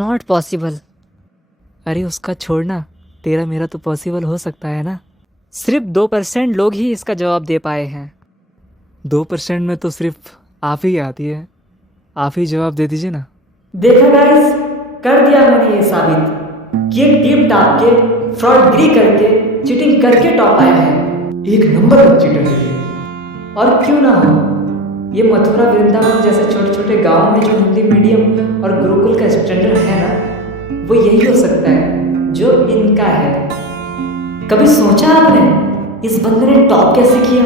Not possible. अरे उसका छोड़ना, तेरा मेरा तो पॉसिबल हो सकता है ना। सिर्फ 2% लोग ही इसका जवाब दे पाए हैं। 2% में तो सिर्फ आप ही आती है। आप ही जवाब दे दीजिए ना। देखा गाइस, कर दिया मैंने ये साबित कि एक टीम टाप के फ्रॉडगिरी करके चीटिंग करके टॉप आया है। एक नंबर का चीटर है ये। और क्यों ना हो, ये मथुरा वृंदावन जैसे छोटे छोटे गांव में जो हिंदी मीडियम और गुरुकुल का स्टैंडर्ड है ना, वो यही हो सकता है जो इनका है। कभी सोचा आपने इस बंदे ने टॉप कैसे किया?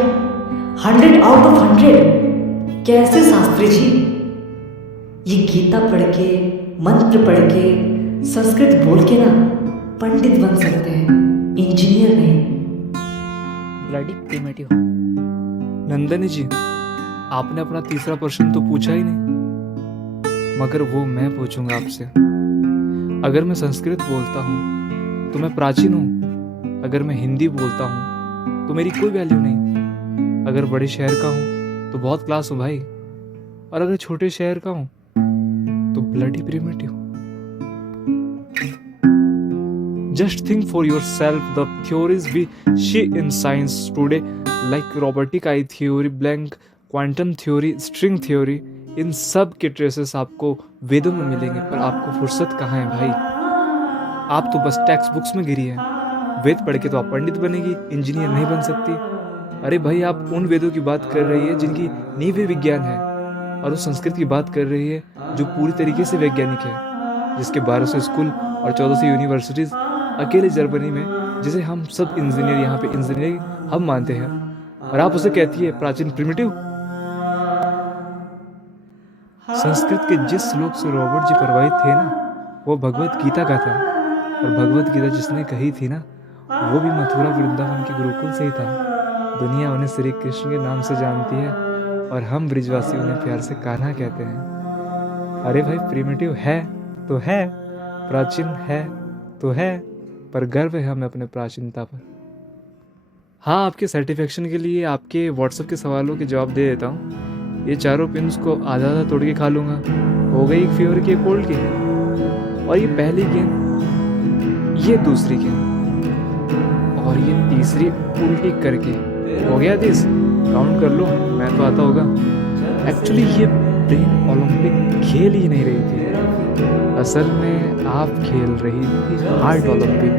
100 आउट ऑफ 100 कैसे शास्त्री जी? ये गीता पढ़ के, मंत्र पढ़ के, संस्कृत बोल के ना पंडित बन सकते हैं, इंजीनियर नहीं। Bloody primitive. नंदनी जी, आपने अपना तीसरा प्रश्न तो पूछा ही नहीं, मगर वो मैं पूछूंगा आपसे। अगर मैं संस्कृत बोलता हूँ तो मैं प्राचीन हूँ, अगर मैं हिंदी बोलता हूँ तो मेरी कोई वैल्यू नहीं, अगर बड़े शहर का हूँ तो बहुत क्लास हूँ भाई, और अगर छोटे शहर का हूँ तो bloody primitive. Just think for yourself the theories we see in science today, like robotic eye theory, blank quantum theory, string theory, इन सब के ट्रेसेस आपको वेदों में मिलेंगे, पर आपको फुर्सत कहाँ है भाई? आप तो बस टेक्स्ट बुक्स में गिरी हैं। वेद पढ़ के तो आप पंडित बनेगी, इंजीनियर नहीं बन सकती। अरे भाई, आप उन वेदों की बात कर रही है जिनकी नींव ही विज्ञान है, और उस संस्कृत की बात कर रही है जो पूरी तरीके से वैज्ञानिक है, जिसके 1200 स्कूल और 1400 यूनिवर्सिटीज अकेले जर्मनी में, जिसे हम सब इंजीनियर यहाँ पे इंजीनियरिंग हम मानते हैं, और आप उसे कहती है प्राचीन प्रिमिटिव। संस्कृत के जिस श्लोक से रॉबर्ट जी प्रभावित थे ना, वो भगवत गीता का था, और भगवत गीता जिसने कही थी ना, वो भी मथुरा वृंदावन के गुरुकुल से ही था। दुनिया उन्हें श्री कृष्ण के नाम से जानती है, और हम ब्रिजवासी उन्हें प्यार से कान्हा कहते हैं। अरे भाई, प्रिमिटिव है तो है, प्राचीन है तो है, पर गर्व है हमें अपने प्राचीनता पर। हाँ, आपके सर्टिफिकेशन के लिए आपके व्हाट्सएप के सवालों के जवाब दे देता हूँ। ये चारों पिन्स को आधा आधा तोड़ के खा लूँगा। हो गई एक फीवर की, एक कोल्ड की, और ये पहली गेंद, ये दूसरी गेंद, और ये तीसरी उल्टी करके हो गया 30। काउंट कर लो, मैं तो आता होगा। एक्चुअली ये ब्रेन ओलंपिक खेल ही नहीं रही थी, असल में आप खेल रही थी हार्ट ओलंपिक।